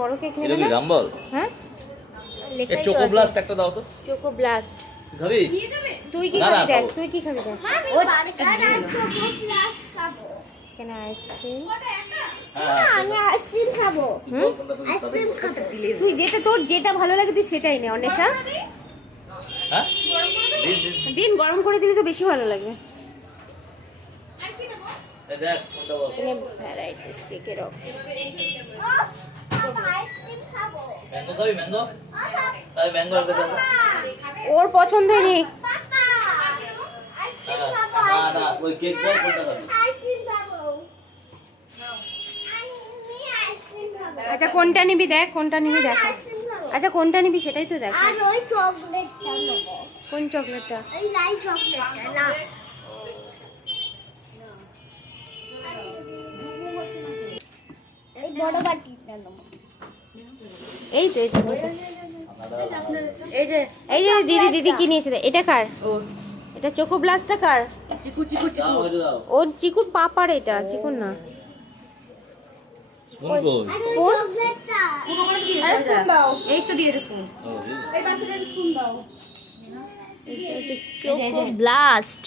বড় কেক নেবে না? রামবল হ্যাঁ লেখাই তো চোকো আছে। ব্লাস্ট একটা দাও তো। Choco blast. খাবি? তুই কি না, খাবি না, দেখ, খাবো। তুই কি খাবি দেখ। আমি বার্গার চোকো প্লাস খাবো। কেন আইসক্রিম? আমি আইসক্রিম খাবো। কোনটা তুমি খাবে? আইসক্রিম খাবো। তুই যেটা তোর যেটা ভালো লাগে তুই সেটাই নে অন্বেষা। হ্যাঁ দিন দিন দিন গরম করে দিলে তো বেশি ভালো লাগবে। এই দেখ কোনটা বল। এখানে ভ্যারাইটিস কেকের অপশন। আইসক্রিম খাবো। ম্যাঙ্গো খাবি ম্যাঙ্গো? তাই ম্যাঙ্গো একটা দাও। ওর পছন্দের নে। পাপা আইসক্রিম খাবো। না না ওই কেক বল কোনটা খাবি? আইসক্রিম খাবো। আমি আইসক্রিম খাবো। আচ্ছা কোনটা নিবি দেখ, কোনটা নিবি দেখ। আইসক্রিম খাবো। আচ্ছা কোনটা নিবি সেটাই তো দেখ। আর ওই চকলেটটা নেবো। কোন চকলেটটা? এই লাইট চকলেটটা না। এই বড় বাটিটা নেবো। এই তো এই তো এই যে দিদি দিদি কি নিয়েছে দেখ। এটা কার? এটা চোকো ব্লাস্টটা কার? দাও ওইটা দাও। ও চিকুর পাপার, এটা চিকুর না। স্পুন কই? আর ওই চকলেটটা। এই তো দিয়েছে স্পুন। ও দিন। এটা হচ্ছে চোকো ব্লাস্ট।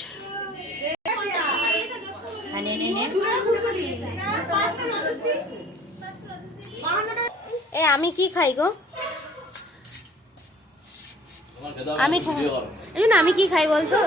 এ আমি কি খাই গো? তোমার খেতে হবে আমি না, খাই। ভিডিও করো। এই না আমি কি খাই বলতো?